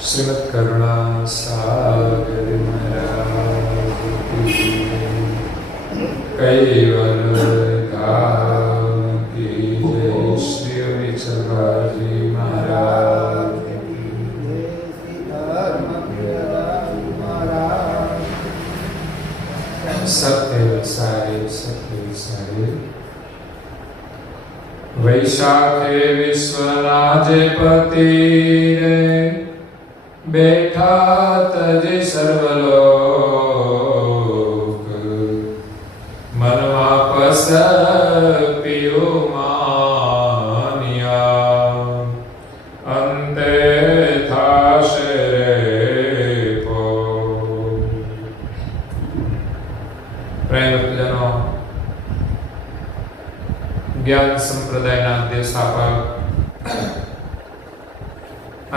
श्रीमद् करुणा सागर महाराज की कैवल धाम की जय। श्री विचलभाजी महाराज की जय। श्री धर्म महाराज। सत्य सारे वैशाखे विश्वनाजे पति रे बैठा तजे सर्वलोक मनमा पस पियो मानिया अंते थाशे रे पो। प्रेमजनों, ज्ञान संप्रदायना देशापक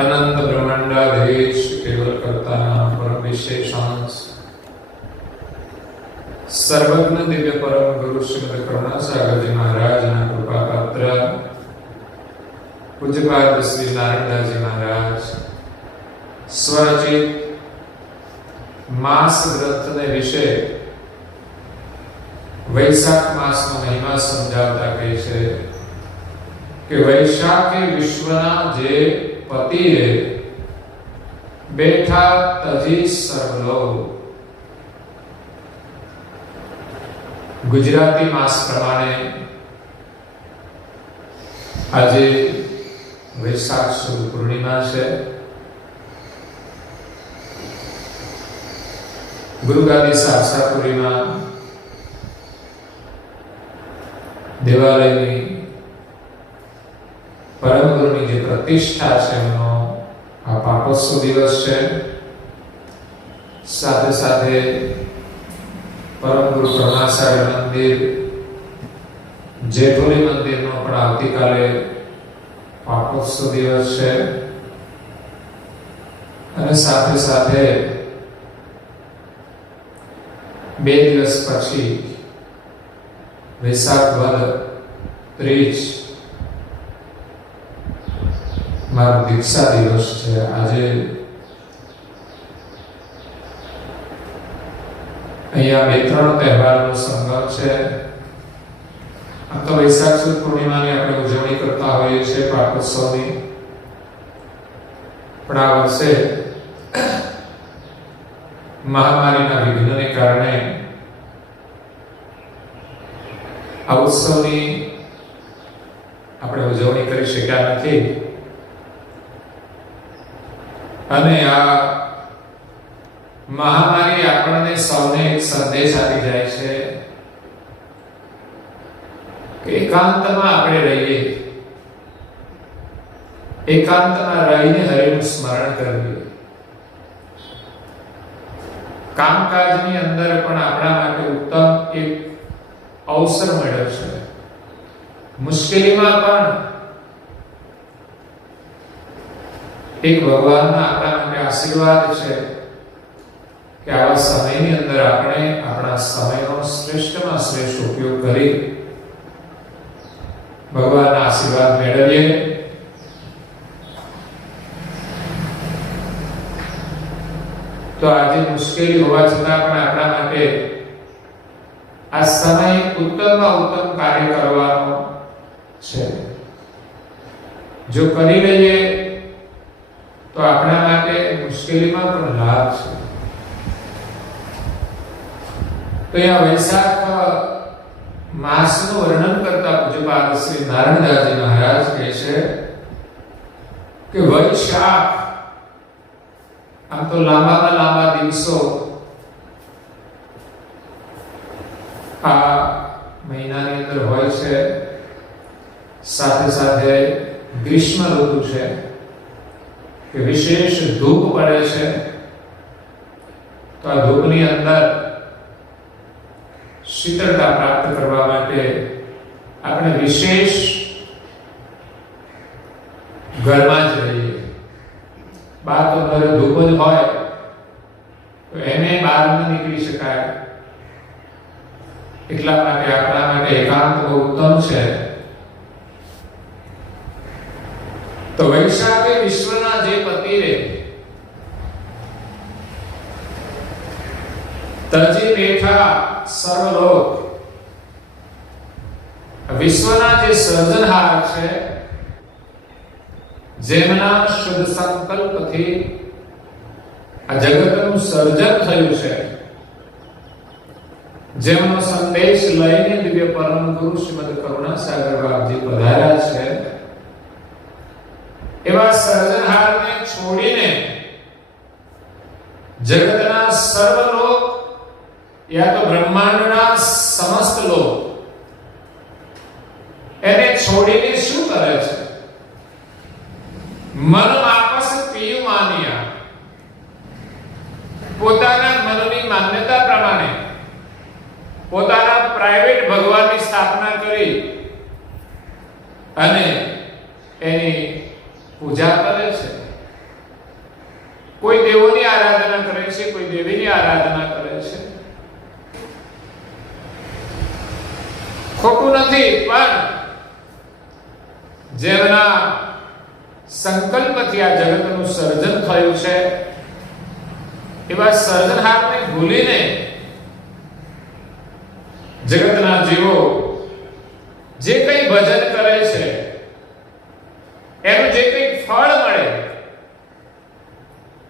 अनंत ब्रह्मांडाधीश केवल कर्ताना परम विशेषांश सर्वज्ञ दिव्य परम गुरु श्रीमद करुणा सागर जी महाराज ना कृपा पात्र पूज्यपाद श्री नारायण जी महाराज स्वरचित मास ग्रंथ ने विषय वैशाख मास नो महिमा समझावता कहे छे कि वैशाखे विश्वना जे पति रे बैठा तजी सर्वलोक। गुजराती मास प्रमाणे आज वैशाख शुभ पूर्णिमा है। गुरुगादी शास्त्रापुरी में देवालय में परम गुरुनी जे प्रतिष्ठा है एमनो आ पाटोत्सव दिवस है। साथे साथे परम गुरु करुणासागर मंदिर जेठोली मंदिर नो पण आवतीकाले पाटोत्सव दिवस है। अने साथे साथे बे दिवस पछी वैशाख वद त्रीज मारो दीक्षा दिवस है। आज अहिया बे त्रण तहेवारनो संगम है। आम तो वैशाख सुद पूर्णिमानी आपणे उजवणी करता होईए छे पाटोत्सवनी, पण आ वर्षे महामारीना विघ्नने कारणे आ उत्सवनी આપણે ઉજવણી કરી શક્યા નથી। અને આ મહામારી આપણને સૌને એક સંદેશ આપી જાય છે કે એકાંતમાં આપણે રહીએ, એકાંતમાં રહીને હરિનું સ્મરણ કરવું। કામકાજની અંદર પણ આપણા માટે ઉત્તમ એક અવસર મળ્યો છે। मुश्किलीमां पण एक भगवानना आपणा माटे आशीर्वाद छे के आवा समयनी अंदर आपणे आपणा समयनो श्रेष्ठमां श्रेष्ठ उपयोग करी भगवानना आशीर्वाद मेळवीए। तो आज मुश्किली होवा छतां पण आपणा माटे आ समय उत्तममां उत्तम कार्य करवानो છે। जो કરી લઈએ તો આપણા માટે મુશ્કેલીમાં પણ લાભ છે। તો આ વૈશાખ માસનું વર્ણન કરતા પૂજ્યપાદ શ્રી નારાયણદાસજી મહારાજ કહે છે કે વૈશાખ આમ તો લાંબામાં લાંબા દિવસો આ મહિનાની અંદર હોય છે। साथे साथे ग्रीष्म ऋतु है कि विशेष धूप पड़े छे। तो आ धूपनी अंदर शीतलता प्राप्त करवा माटे आपणे विशेष घरमां ज रहीए। बार तो घरे धूप ज होय तो एने बहार न निकली शकाय, એટલા માટે આપણા માટે એકાંત બહુ ઉત્તમ છે। तो वैशाखे विश्वना जे पति रे સર્વલોક વિશ્વના જે સર્જનહાર છે, જેમના શુદ્ધ સંકલ્પથી આ જગતનું સર્જન થયું છે, જેમનો સંદેશ લઈને દિવ્ય પરમ ગુરુ શ્રીમદ કરુણાસાગર બાપજી પધાર્યા છે, એવા સર્જનહારને છોડીને જગતના સર્વ લોક યા તો બ્રહ્માંડના સમસ્ત લોક એને છોડીને શું કરે છે? મન આપસ પીયુ માન્યા, પોતાના મનની માન્યતા પ્રમાણે પોતાના પ્રાઇવેટ ભગવાનની સ્થાપના કરી અને એની પૂજા કરે છે. કોઈ દેવોની આરાધના કરે છે, કોઈ દેવીની આરાધના કરે છે. ખોટું નથી, પણ જેમના સંકલ્પથી આ જગતનું સર્જન થયું છે, એવા સર્જનહારને ભૂલીને જગતના જીવો જે કંઈ ભજન કરે છે, એનું જે કંઈ ફળ મળે,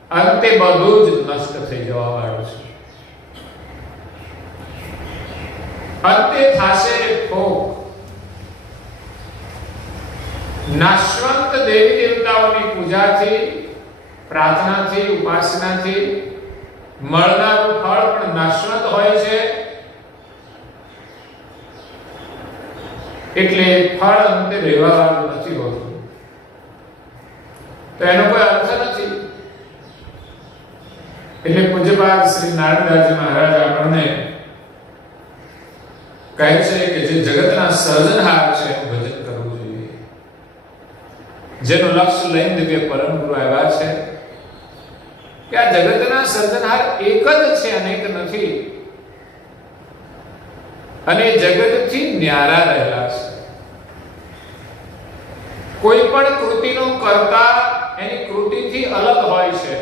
અંતે બધું જ નષ્ટ થઈ જવા વાળું છે. અંતે થાશે ભોગ. નાશવંત દેવી દેવતાઓની પૂજાથી, પ્રાર્થનાથી, ઉપાસનાથી મળનારું ફળ પણ નાશવંત હોય છે. એટલે ફળ અંતે રહેવા વાળું નથી હોતું. તો એનો કોઈ અર્થ નથી. એટલે પૂજ્યપાદ શ્રી નારણદાસજી મહારાજ આપણને કહે છે કે જે જગતના સર્જનહાર છે એનું ભજન કરવું જોઈએ. જેનું લક્ષ્ય લઈને દિવ્ય પરમ ગુરુ આવ્યા છે કે આ જગતના સર્જનહાર એક જ છે, અનેક નથી. અને જગતથી ન્યારા રહેલા છે. કોઈ પણ કૃતિનો કર્તા એની કૃતિથી અલગ હોય છે.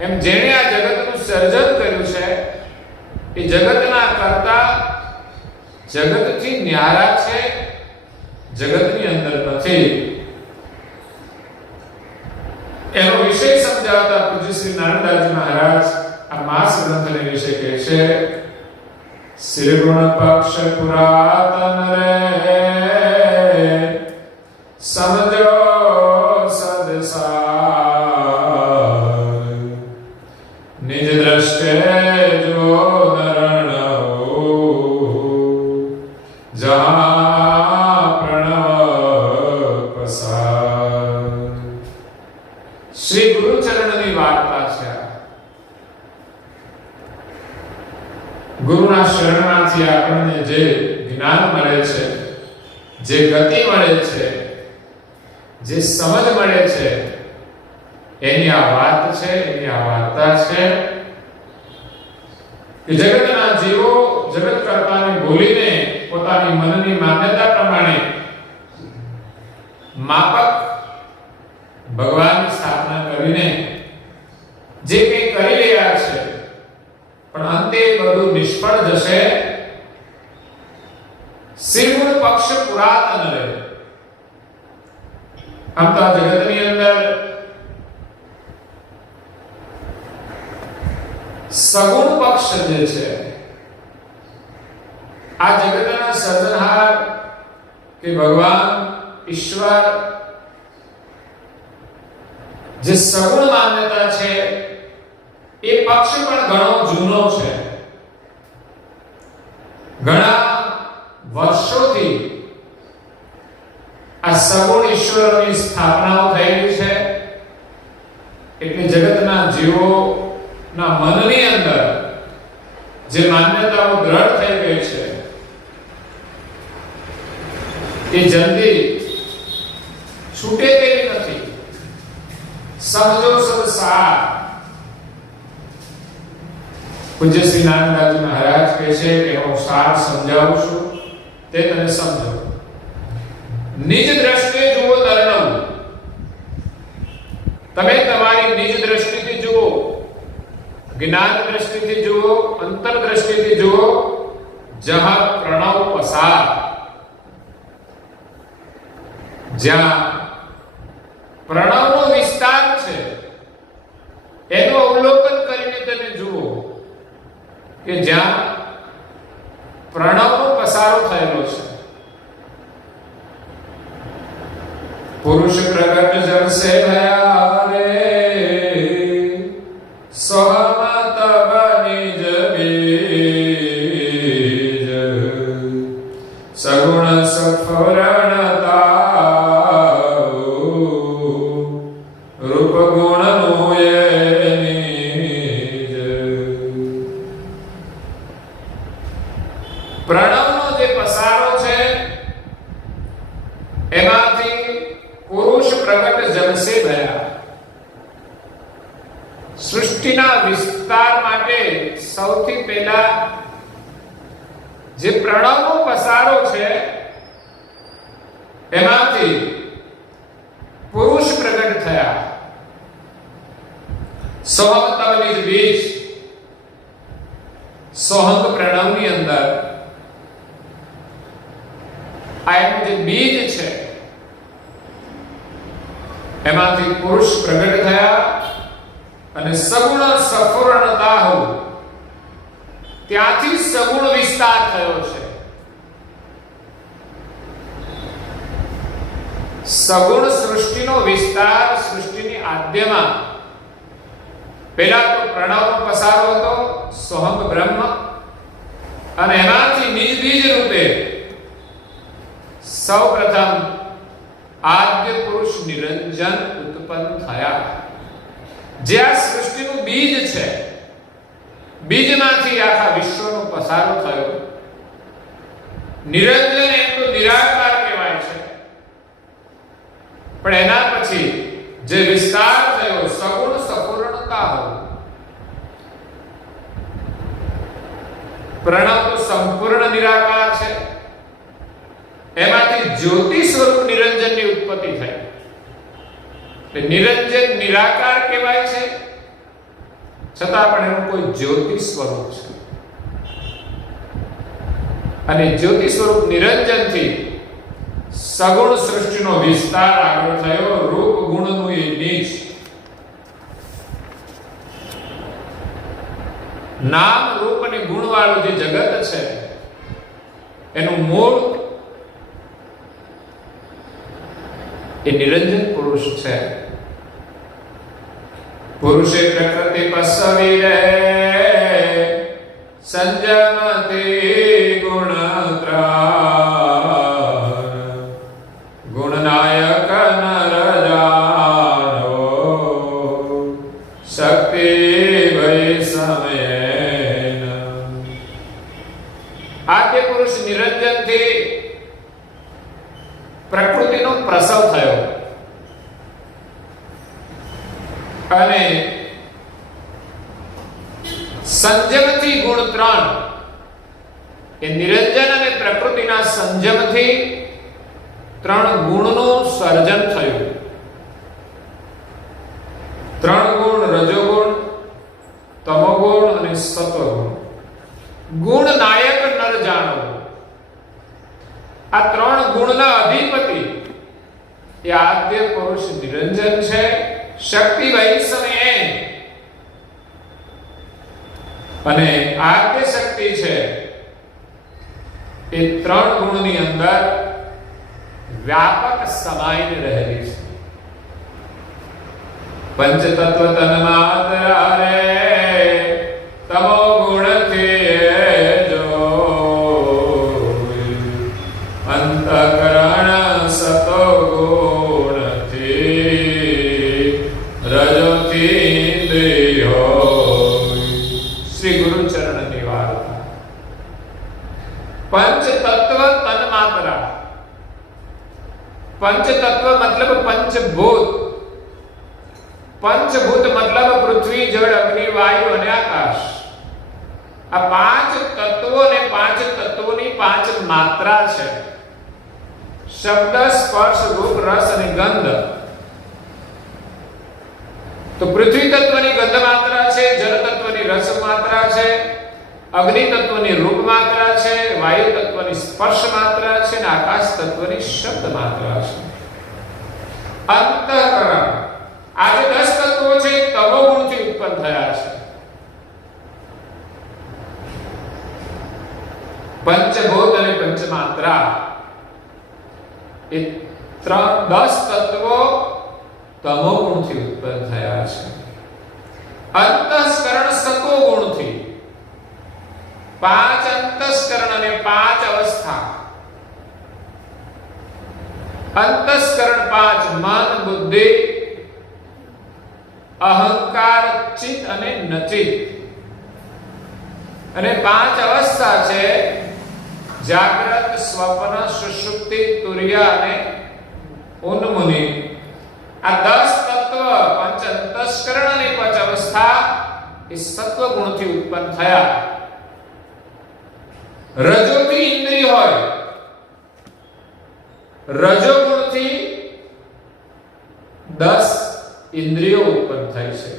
એમ જેણે આ જગતનું સર્જન કર્યું છે એ જગતના કર્તા જગતથી ન્યારા છે, જગતની અંદર નથી. એનો વિષય સમજાવતા પૂજ્ય શ્રી નારણદાસજી મહારાજ આ માસ ગ્રંથને વિશે કહે છે. શ્રી ગુણ પક્ષ પુરાતન રે સમજો સદસાર, નિજ દ્રષ્ટે જો નરણ હો, જહાં પ્રણવ પસાર. શ્રી ગુરુચરણની વાર્તા છે. ગુરુના શરણમાંથી આપણને જે જ્ઞાન મળે છે, જે ગતિ મળે છે, જે સમજ મળે છે, એની આ વાત છે, એની આ વાર્તા છે કે જગતના જીવો જગત કર્તાને ભૂલીને પોતાની મનની માન્યતા પ્રમાણે માપક ભગવાનની સ્થાપના કરીને જે કંઈ કરી રહ્યા છે, પણ અંતે બધું નિષ્ફળ જશે. શ્રીગુણ પક્ષ પુરાતન રહે. આમ તો આ જગતની અંદર સગુણ પક્ષ જે છે, આ જગતના સર્જનહાર કે ભગવાન ઈશ્વર જે સગુણ માન્યતા છે, એ પક્ષ પણ ઘણો જૂનો છે. ઘણા વર્ષોથી આ સગુણ ઈશ્વરની સ્થાપનાઓ થયેલી છે. એટલે જગતના જીવોના મનની અંદર જે માન્યતાઓ દ્રઢ થઈ ગઈ છે, એ જલ્દી છૂટે તેવી નથી. સમજો સબ સાર. પૂજ્ય શ્રી નારણદાસજી મહારાજ કહે છે કે હું સાર સમજાવું છું, તે તમે સમજો. નિજ દ્રષ્ટિએ જુઓ નરણવ. તમે તમારી નિજ દ્રષ્ટિથી જુઓ. જ્ઞાન દ્રષ્ટિથી જુઓ, અંતર દ્રષ્ટિથી જુઓ, જહાં પ્રણવ પસાર, જ્યાં પ્રણવનો વિસ્તાર છે એનું અવલોકન કરીને તમે જુઓ કે જ્યાં પ્રણવનો પસારો થયેલો છે. પુરુષ પ્રગટ જળ સે ભયા રે, સોહમત બનિજ બીજ, સગુણ સફરણતા, રૂપ ગુણ નું એ નિજ. પ્રણવનો જે પસારો છે એમાંથી પુરુષ પ્રગટ જનસે ભયા. સૃષ્ટિના વિસ્તાર માટે સૌથી પહેલા જે પ્રણવનો પસારો છે એમાંથી પુરુષ પ્રગટ થયા. સોહમ તવનિજ બીજ, સોહંગ પ્રણવની અંદર આ એનું જે બીજ છે એમાંથી પુરુષ પ્રગટ થયા અને સગુણ સફૂર્ણતા, ત્યાંથી સગુણ વિસ્તાર થયો છે. સગુણ સૃષ્ટિનો વિસ્તાર સૃષ્ટિની આદ્યમાં પહેલા તો પ્રણવનો પસારો હતો, સોહમ બ્રહ્મ, અને એમાંથી નિજ બીજ રૂપે સૌપ્રથમ આદ્ય પુરુષ નિરંજન ઉત્પન્ન થયા, જે આ સૃષ્ટિનું બીજ છે. બીજમાંથી આખા વિશ્વનો પસારો થયો. નિરંજન એમ તો નિરાકાર કહેવાય છે, પણ એના પછી જે વિસ્તાર થયો સગુણ સફૂર્ણતા. પ્રણવ તો સંપૂર્ણ નિરાકાર છે, એમાંથી જ્યોતિ સ્વરૂપ નિરંજનની ઉત્પત્તિ થઈ. નિરંજન નિરાકાર કહેવાય છે, છતાં પણ એનું કોઈ જ્યોતિ સ્વરૂપ છે. અને જ્યોતિ સ્વરૂપ નિરંજનથી સગુણ સૃષ્ટિનો વિસ્તાર આગળ થયો. રૂપ ગુણનું એ નીચ, નામ રૂપ અને ગુણ વાળું જે જગત છે એનું મૂળ એ નિરંજન પુરુષ છે. પુરુષે પ્રકૃતિ પસવી રહે, સંજમતી ગુણ ત્રાણ, ગુણનાયક નર જાનો, શક્તિ ભય સમયેન. આદ્ય પુરુષ નિરંજનથી પ્રકૃતિનો પ્રસવ થયો અને સંજમથી ગુણ ત્રણ, એ નિરંજન અને પ્રકૃતિના સંજમથી ત્રણ ગુણનું સર્જન થયું. ત્રણ ગુણ, રજોગુણ, તમોગુણ અને સત્વગુણ. ગુણ નાયક નર જાણો, આ ત્રણ ગુણના અધિપતિ એ આદ્ય પુરુષ નિરંજન છે. શક્તિ વૈષમ્ય, અને આદ્ય શક્તિ છે એ ત્રણ ગુણની અંદર વ્યાપક સમાઈને રહેલી છે. પંચ તત્વ તન માત્ર રે, તમો ગુણથી જો, અંતકરણ સતો ગુણથી, રજોથી ઇન્દ્રિયો. શ્રી ગુરુ ચરણની વાર્તા. પંચ તત્વ તન માત્રા. પંચ તત્વ મતલબ પંચભૂત. પંચભૂત મતલબ પૃથ્વી, જળ, અગ્નિ, વાયુ અને આકાશ. આ પાંચ તત્વો ને પાંચ તત્વોની પાંચ માત્રા છે. શબ્દ, સ્પર્શ, રૂપ, રસ અને ગંધ. તો પૃથ્વી તત્વની ગંધ માત્રા છે, જળ તત્વની રસ માત્રા છે, અગ્નિ તત્વની રૂપ માત્રા છે, વાયુ તત્વની સ્પર્શ માત્રા છે અને આકાશ તત્વની શબ્દ માત્રા છે. અંતઃકરણ આ જે 10 તત્વો છે તમો ગુણથી ઉત્પન્ન થયા છે. પંચભૂત અને પંચમાત્રા એ 10 તત્વો તમો ગુણથી ઉત્પન્ન થયા છે. અંતઃકરણ સતો ગુણથી 5 અંતઃકરણ અને 5 અવસ્થા. અંતઃકરણ 5 મન, બુદ્ધિ, અહંકાર, ચિત્ત અને નચિત. અને 5 અવસ્થા છે જાગ્રત, સ્વપ્ન, સુષુપ્તિ, તુર્ય અને ઉન્મુનિ. આ 10 તત્વ પંચ અંતઃકરણ અને 5 અવસ્થા એ સત્વ ગુણથી ઉત્પન્ન થયા. રજોથી ઇન્દ્રિય હોય, રજો ગુણથી 10 ઇન્દ્રિયો ઉત્પન્ન થાય છે.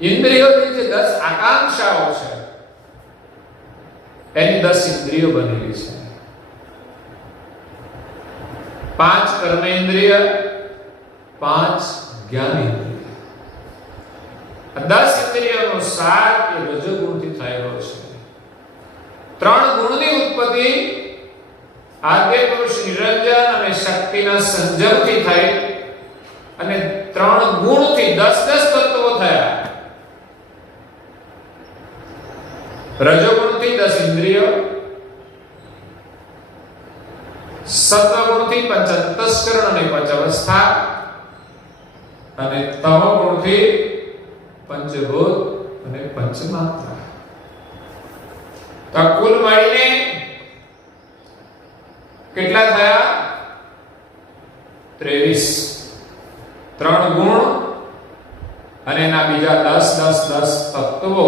ઇન્દ્રિયોની જે 10 આકાંક્ષાઓ છે એની 10 ઇન્દ્રિયો બનેલી છે. 5 કર્મેન્દ્રિય, 5 જ્ઞાનેન્દ્રિય. આ 10 ઇન્દ્રિયોનો સાર એ રજો ગુણથી થયેલો છે. 3 ગુણની ઉત્પત્તિ આદ્ય પુરુષ નિરંજન અને શક્તિના સંજમથી થઈ અને 3 ગુણથી 10 તત્વો થયા. રજોગુણથી 10 ઇન્દ્રિયો, સત્વગુણથી 5 અંતઃકરણ અને 5 અવસ્થા અને તમોગુણથી પંચભૂત અને પંચમાત્રા. તો કુલ મળીને કેટલા થયા? 23. 3 ગુણ અને એના બીજા 10 તત્વો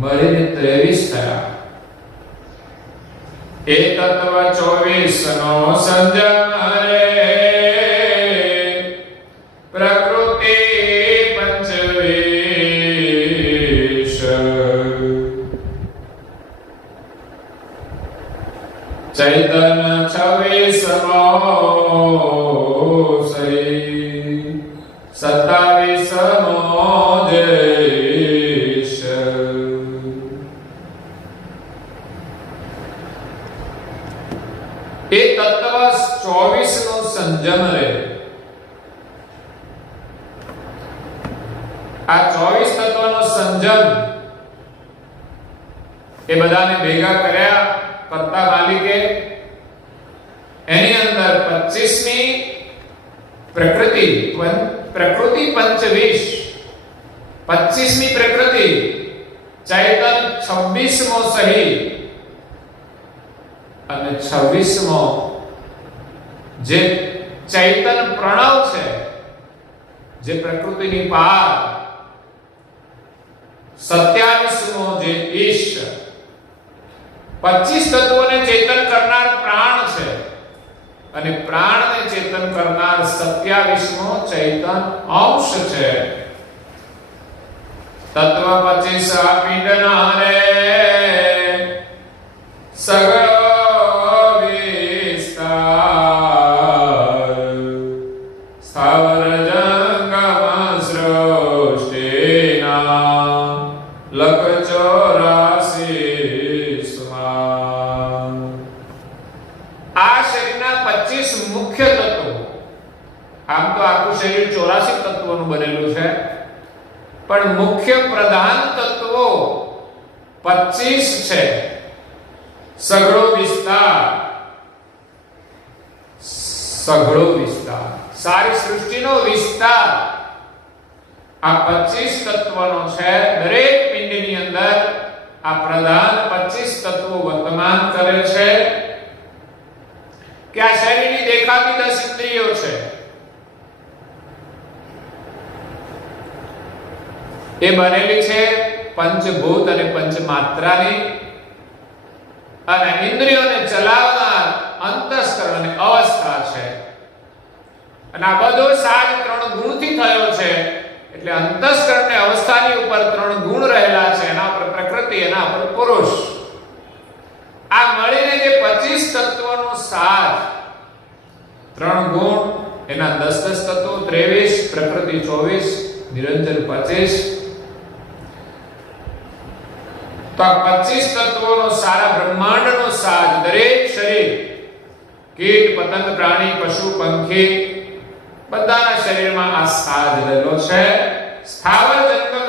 મળીને 23 થયા. એ તત્વ 24 નો સંજમ હરે પ્રકૃતિ પંચવેશ. ચૈતન્ય 26 મો સહી 27 મો જેશ. એ તત્વ 24 નો સંજમ રહે. આ 24 તત્વનો સંજમ એ બધાને ભેગા કર્યા કરતા માલિકે. એની અંદર 25મી પ્રકૃતિ પંચવીશ, 25મી પ્રકૃતિ, ચૈતન 26મો સહી અને 26મો જે ચૈતન પ્રણવ છે, જે પ્રકૃતિની પાર, 27મો જે ઈશ. 25 તત્વોને ચેતન કરનાર પ્રાણ છે અને પ્રાણને ચેતન કરનાર 27મો ચૈતન અંશ છે. તત્વ 25 આ પિંડના રે સગળો વિસ્તાર સ્થાવર જંગમ સૃષ્ટિના લખ 84 સ્મા. આ શરીરના 25 મુખ્ય તત્વો. આમ તો આખું શરીર 84 તત્વોનું બનેલું છે, પણ મુખ્ય પ્રધાન તત્વો 25 છે. સઘળો વિસ્તાર, સારી સૃષ્ટિનો વિસ્તાર આ 25 તત્વનો છે. દરેક પિંડની અંદર આ પ્રધાન 25 તત્વો વર્તમાન કરે છે. કે આ શરીરની દેખાતી 10 ઇન્દ્રિયો છે એ બનેલી છે પંચભૂત અને પંચમાત્રાની. અને ઇન્દ્રિયોને ચલાવનાર અંતઃકરણ અને અવસ્થા છે. અને આ બધો સાજ 3 ગુણથી થયો છે 23, પ્રકૃતિ 24, નિરંજન 25. તો આ 25 તત્વોનો સારા બ્રહ્માંડનો સાજ દરેક શરીર, કીટ પતંગ પ્રાણી પશુ પંખી બધાના શરીરમાં આ સાજ રહેલો છે. સ્થાવર જંગમ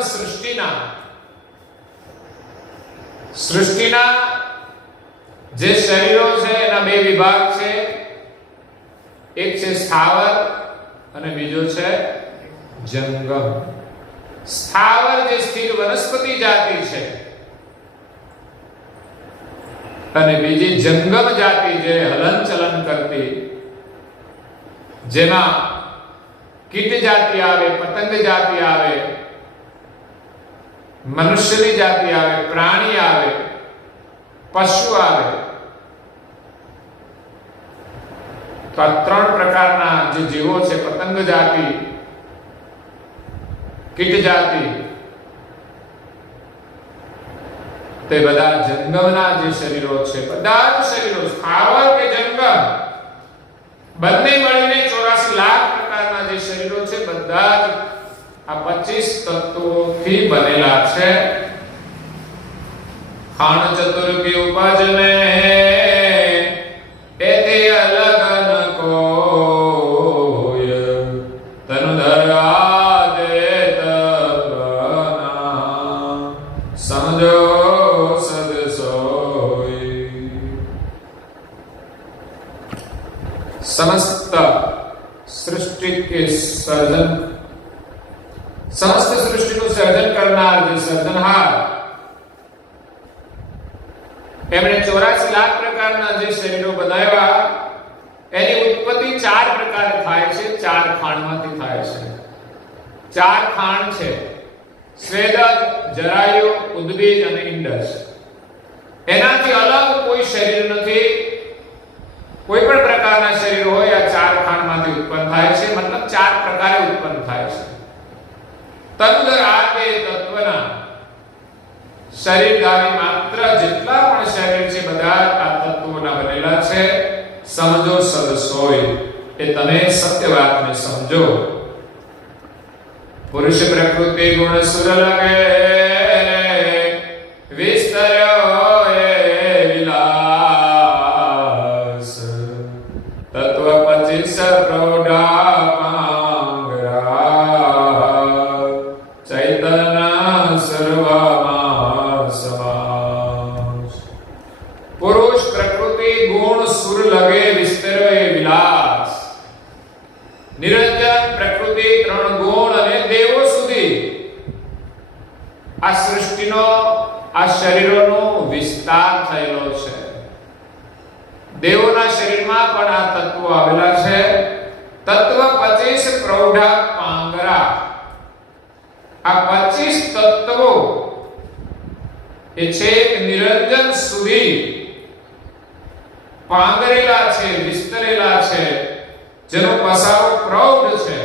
સૃષ્ટિના જે શરીરો છે એના બે વિભાગ છે. એક છે સ્થાવર અને બીજો છે જંગમ. સ્થાવર જે સ્થિર વનસ્પતિ જાતિ છે અને બીજી જંગમ જાતિ જે હલનચલન કરતી, જેમાં કીટ જાતિ આવે, પતંગ જાતિ આવે, મનુષ્યની જાતિ આવે, પ્રાણી આવે, પશુ આવે. તો આ ત્રણ પ્રકારના જે જીવો છે, પતંગ જાતિ, કીટ જાતિ, તે બધા જંગમના જે શરીરો છે, બધા જ શરીરો સ્થાવર કે જંગમ બંને મળીને 84 લાખ પ્રકારના જે શરીરો છે બધા જ આ 25 તત્વોથી બનેલા છે. ખાણ ચતુર્ભી ઉપજને એથી અલગ ન કોઈ તન ધરા દે તત્વના સમજો समस्त सृष्टि के सर्जन, समस्त सृष्टि નું સર્જન કરનાર જે સર્જનહાર, એમણે 84 લાખ પ્રકારના જે શરીરો બનાવ્યા, એની ઉત્પત્તિ 4 પ્રકારે થાય છે. 4 ખાણમાંથી થાય છે. 4 ખાણ છે: સ્વેદજ, જરાયુ, ઉદ્બીજ અને ઇંડસ. એનાથી અલગ કોઈ શરીર નથી. કોઈ પણ પ્રકારના શરીર હોય આ 4 ખાણમાંથી ઉત્પન્ન થાય છે, મતલબ 4 પ્રકારે ઉત્પન્ન થાય છે. તદ્ આગે તત્વના શરીરધારી માત્ર જેટલા પણ શરીર છે બધા આ તત્વોના બનેલા છે. સમજો સદસોય, એ તમે સત્ય વાતને સમજો. પુરુષ પ્રકૃતિ ગુણ સુર લગે વિસ્તર્યો નિરંજન, પ્રકૃતિ, 3 ગુણ અને દેવો સુધી આ સૃષ્ટિનો, આ શરીરોનો વિસ્તાર થયેલો છે. દેવોના શરીરમાં પણ આ તત્વો આવેલા છે. તત્વ 25 પ્રૌઢા પાંગરા. આ 25 તત્વો એ છે નિરંજન સુધી પાંગરેલા છે, વિસ્તરેલા છે, જેનો પસારો પ્રૌઢ છે.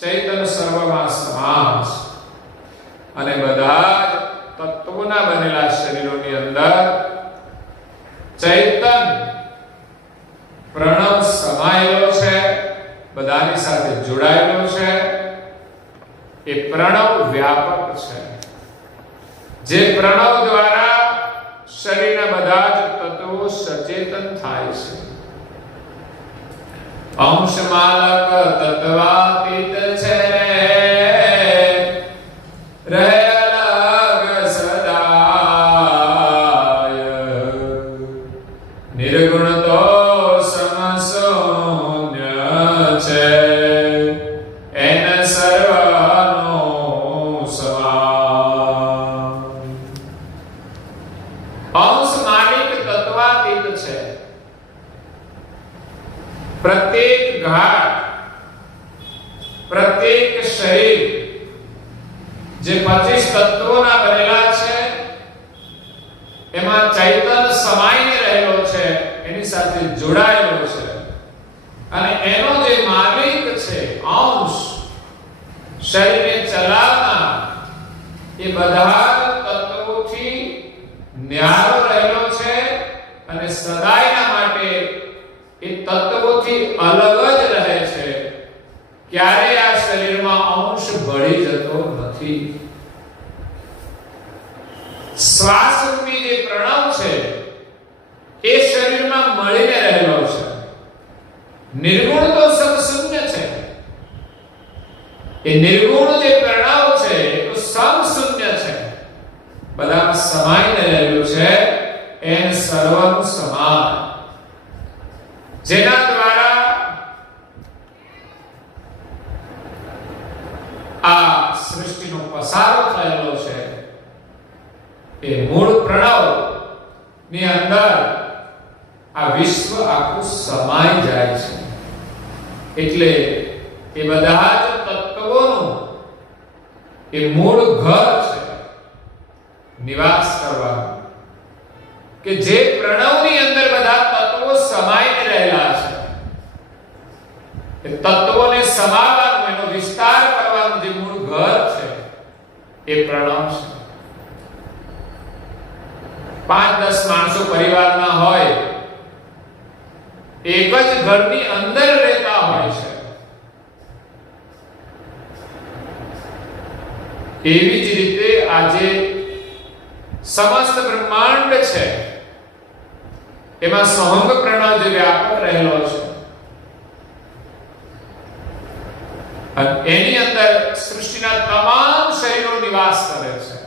ચૈતન્ય સર્વમાં સમાસ. અને બધા જ તત્વોના બનેલા શરીરોની અંદર ચૈતન્ય પ્રણવ સમાયેલો છે, બધાની સાથે જોડાયેલો છે. એ પ્રણવ વ્યાપક છે, જે પ્રણવ દ્વારા શરીરના બધા જ તત્વો સચેતન થાય છે. અંશ માલક તત્વાતીત છે, રહે અલગ સદાય. નિર્ગુણ તો સમશૂન્ય છે, એન સર્વનો સમાન. અંશ માલિક તત્વાતીત છે. પ્રત્યેક ઘાટ, પ્રત્યેક શરીર જે 25 તત્વોના બનેલા છે એમાં ચૈતન્ય સમાઈને રહેલો છે, એની સાથે જોડાયેલો છે. અને એનો જે માલિક છે, અંશ, શરીરને ચલાવનાર, એ બધા તત્વોથી ન્યારો રહેલો છે. અને સદાયના માટે એ તત્વોથી અલગ જ રહે છે. ક્યારે ક્યારે આ શરીરમાં અંશ ભળી જતો નથી. શ્વાસ રૂપી જે પ્રણવ છે એ શરીરમાં મળીને રહેલો છે. નિર્ગુણ તો સમશૂન્ય છે. એ નિર્ગુણ જે પ્રણવ છે એ તો સમશૂન્ય છે, બધામાં સમાઈને રહેલું છે. એન સર્વમ સમાન, જેના દ્વારા આ સૃષ્ટિનો પસારો થયેલો છે એ મૂળ પ્રણવ ની અંદર આ વિશ્વ આખું સમાઈ જાય છે. એટલે એ બધા જ તત્વોનું એ મૂળ ઘર છે, નિવાસ કરવાનું. કે જે પ્રણવની અંદર બધા તત્વો સમાઈને રહેલા છે, એ તત્વોને સમાવવાનું, એનો વિસ્તાર કરવાનું જે મૂળ ઘર છે એ પ્રણવ છે. 5-10 માણસો પરિવારના હોય, એક જ ઘરની અંદર રહેતા હોય છે. એવી જ રીતે આજે સમસ્ત બ્રહ્માંડ છે એમાં સોહંગ પ્રણવ જે વ્યાપક રહેલો છે, અને એની અંદર સૃષ્ટિના તમામ શરીરો નિવાસ કરે છે.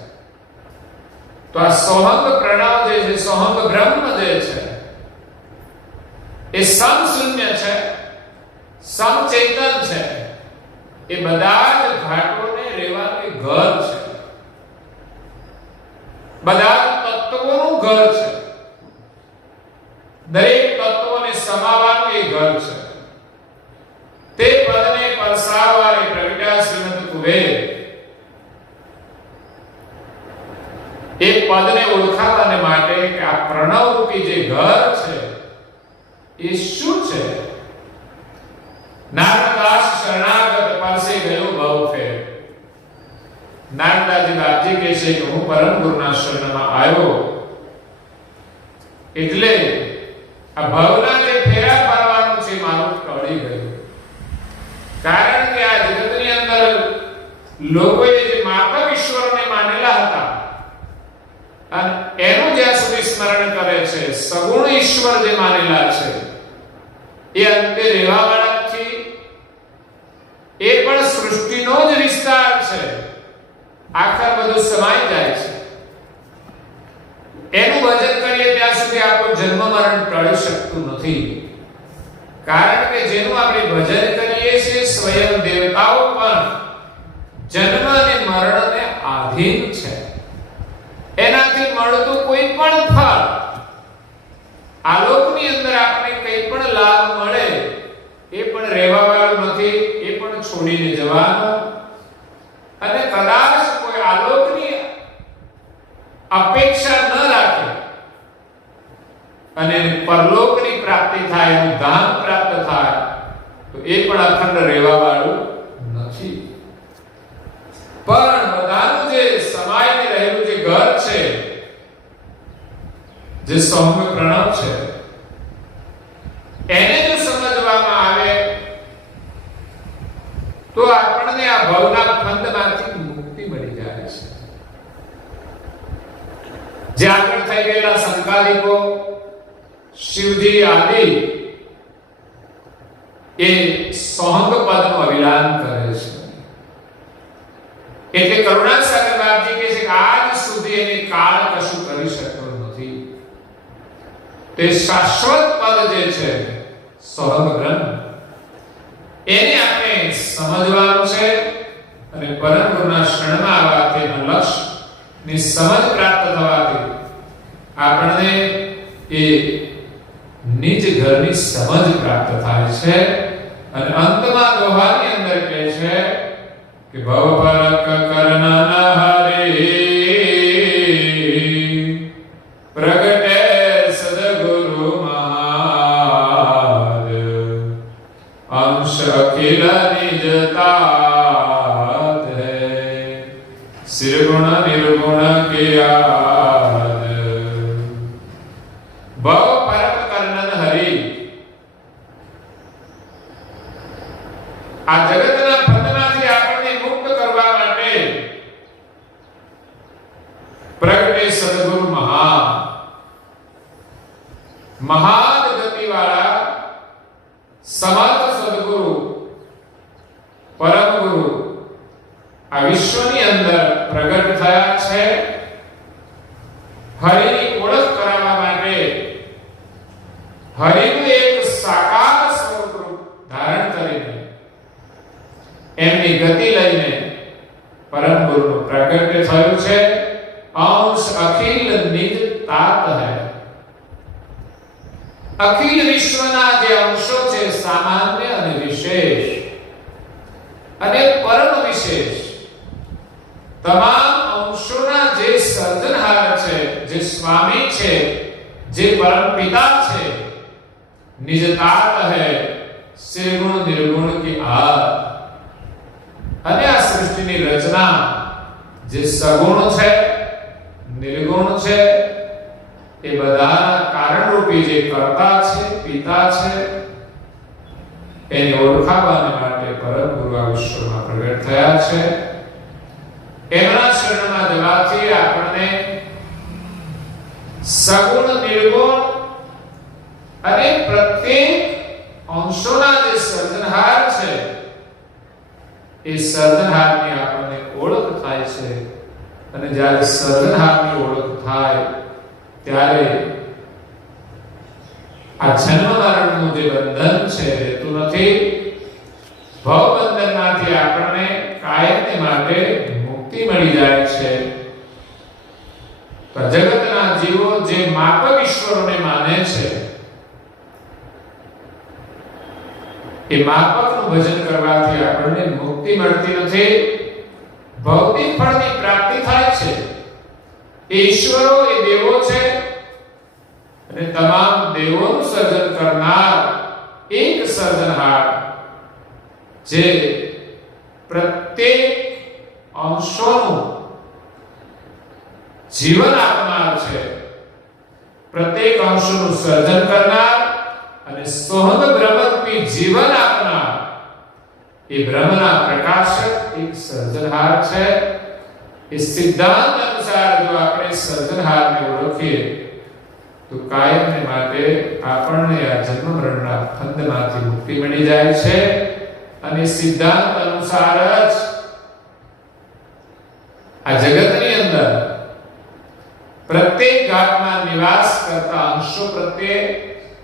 તો આ સોહંગ પ્રણવ જે છે, સોહંગ બ્રહ્મ જે છે એ સમશૂન્ય છે, સમચેતન છે. એ બધા જ ઘાટોને રહેવાનું ઘર છે, બધા તત્વોનું ઘર છે. દરેક તત્વોને સમાવવાનું એ ઘર છે. તે પદને પરસાવવાને પ્રગટ્યા શ્રીમદ કુબેર. એ પદને ઓળખાવાને માટે કે આ પ્રણવ રૂપી જે ઘર છે એ શું છે. નારદાસ શરણાગત પાસે ગયો બહુ ફેર. નારદાજી બાપજી કહે છે કે હું પરમ ગુરુના શરણમાં આવ્યો એટલે આ ભવના જે ફેરા ફરવાનું છે મારું ટળી ગયું. કારણ કે આ જગતની અંદર લોકોએ જે માતા ઈશ્વરને માનેલા હતા અને એનું જ્યાં સુધી સ્મરણ કરે છે, સગુણ ઈશ્વર જે માનેલા છે એ અંતે રહેવાવાળા નથી. એ પણ સૃષ્ટિનો જ વિસ્તાર છે, આખર બધું સમાઈ જાય છે. એનું ભજન કરીએ ત્યાં સુધી આપણો જન્મ મરણ ટળી શકતું નથી. કારણ કે જેનું આપણે ભજન કરીએ છીએ સ્વયં દેવતાઓ પણ જન્મ અને મરણને આધીન છે. એનાથી મળતું કોઈ પણ ફળ, આલોકની અંદર આપણને કંઈ પણ લાભ મળે એ પણ રહેવાવાળું નથી, એ પણ છોડીને જવાનું. અને કદાચ કોઈ આલોકની અપેક્ષા ન રાખે અને પરલોકની પ્રાપ્તિ થાય, એનું ધામ પ્રાપ્ત થાય, તો એ પણ અખંડ રહેવાવાળું નથી. પણ બધાનું જે સમાઈને રહેલું જે ઘર છે, જે સૌમ્ય પ્રણવ છે, એને જો સમજવામાં આવે તો આપણને આ ભવના ફંદમાંથી મુક્તિ મળી જાય છે. જે આગળ થઈ ગયેલા સંકાલિકો, શિવજી આદિ એ સોહંગ પદનું અવિરામ કરે છે. એટલે કરુણાસાગર બાપજી કહે છે કે આજ સુધી એને કાળ કશું કરી શકતો નથી. તે શાશ્વત પદ જે છે સોહંગ બ્રહ્મ, એને આપણે સમજવાનું છે. અને પરમ ગુરુના શરણમાં આવવાથી લક્ષ્ય ની સમજ પ્રાપ્ત થવાથી આપણને એ નિજ ઘરની સમજ પ્રાપ્ત થાય છે. અને અંતમાં દોહાની અંદર કહે છે કે ભવ પરક કરનના હરે પ્રગટે સદગુરુ મહાદ અંશ અખિલ નિજતા સિરગુણ નિર્ગુણ કે આદ. ભવ પરક કરનન હરિ, આ જગતના પ્રગટે સદગુરુ મહાન ગતિ વાળા સમર્થ સદગુરુ પરમ ગુરુ આ વિશ્વની અંદર પ્રગટ થયા છે. હરિની ઓળખ કરાવવા માટે હરિનું એક સાકાર સ્વરૂપ ધારણ કરીને એમની ગતિ લઈને પરમ ગુરુનું પ્રગટ થયું છે. અંશ અખિલ નિજ तात है. અખિલ વિશ્વના જે અંશો છે સામાન્ય અને વિશેષ અને પરમ વિશેષ તમામ અંશોના જે સર્જનહાર છે, જે સ્વામી છે, જે પરમ પિતા છે, નિજ तात है निर्गुण निर्गुण की आद. અને આ સૃષ્ટિની રચના જે સગુણ છે, નિર્ગુણ છે, એ બધાના કારણરૂપી જે કર્તા છે, પિતા છે, એને ઓળખાવવા માટે પરમ ગુરુ આ વિશ્વમાં પ્રગટ થયા છે. એમના શરણમાં જવાથી આપણને સગુણ, નિર્ગુણ અને પ્રત્યેક અંશોના જે સર્જનહાર છે એ સર્જનહારની આપણને ઓળખ થાય છે. અને જ્યારે સર્જનહારની ઓળખ થાય ત્યારે આ જન્મ મરણનું જે બંધન છે રહેતું નથી. ભવ બંધનમાંથી આપણને કાયમને માટે મુક્તિ મળી જાય છે. તો જગતના જીવો જે માપક ઈશ્વરોને માને છે એ માપકનું ભજન કરવાથી આપણને મુક્તિ મળતી નથી, ભૌતિક ફળની પ્રાપ્તિ થાય છે. એ ઈશ્વરો, એ દેવો છે અને તમામ દેવોનું સર્જન કરનાર એક સર્જનહાર જે પ્રત્યેક અંશોનું જીવન આપનાર છે, પ્રત્યેક અંશોનું સર્જન કરનાર અને સોહમ બ્રહ્મરૂપી જીવન આપનાર એ બ્રહ્મના પ્રકાશક એક સર્જનહાર છે. એ સિદ્ધાંત અનુસાર જો આપણે સર્જનહારને ઓળખીએ તો કાયમને માટે આપણને આ જન્મ મરણના ફંદમાંથી મુક્તિ મળી જાય છે. અને સિદ્ધાંત અનુસાર જ આ જગતની અંદર પ્રત્યેક ગામમાં નિવાસ કરતા અંશો પ્રત્યે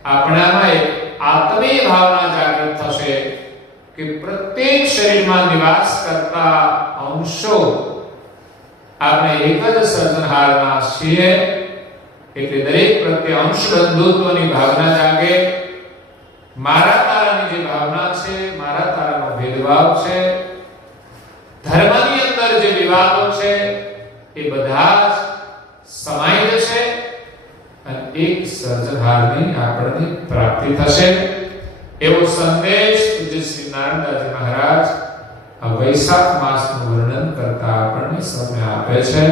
આપણામાં એક આત્મીય ભાવના જાગૃત થશે કે પ્રત્યેક શરીરમાં નિવાસ કરતા અંશો આપણે એક જ સર્જનહારના છીએ. એટલે દરેક પ્રત્યે અંશ બંધુત્વની ભાવના જાગે. મારા તારાની જે ભાવના છે, મારા તારાનો ભેદભાવ છે, ધર્મની અંદર જે વિવાદો છે એ બધા જ સમાઈ જશે અને એક સર્જનહારની આપણને પ્રાપ્તિ થશે. એવો સંદેશ પૂજ્ય શ્રી નારાયણદાસજી મહારાજ આ વૈશાખ માસનું વર્ણન કરતા આપણને સૌને આપે છે.